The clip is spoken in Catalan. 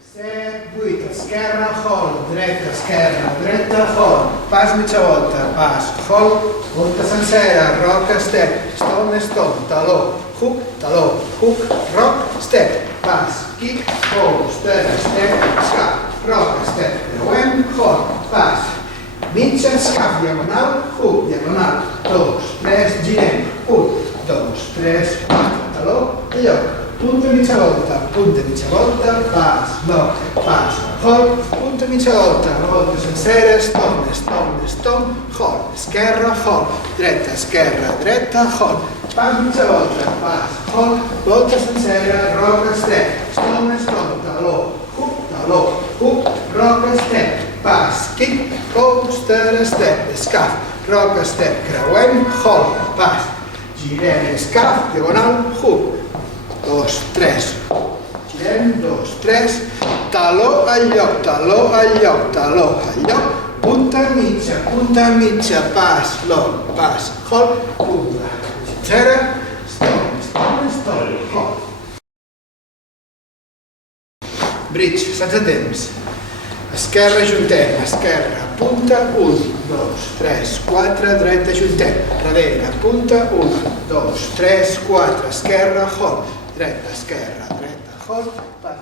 7, 8, esquerra, hol, dreta, esquerra, dreta, hol, pas mitja volta, pas, hol, volta sencera, rock, step, stone, stone, taló, hook, rock, step, pas, kick, hol, step, escap, rock, step, creuem, hol, pas, mitja, escap, diagonal, hook, diagonal, 2, 3, girem, 1, 2, 3, 4, taló, lloc, punta mitja volta, pas, lock, pas, hol, punta mitja volta sencera, stone, hol, esquerra, hol, dreta, hol, pas mitja volta, pas, hol, volta sencera, rock, step, stone, taló, hook, rock, step, pas, kick, coaster, step, escaf, rock, step, creuem, hol, pas, girem, escaf, diagonal, hook, 2, 3, girem, 2, 3, taló al lloc, punta mitja, pas, lock, pas, hol, punta, sencera, stone, hol. Bridge, sense temps. Esquerra, juntem, esquerra, punta, 1, 2, 3, 4, dreta, juntem, darrere, punta, 1, 2, 3, 4, esquerra, hol, dreta, hol, pas,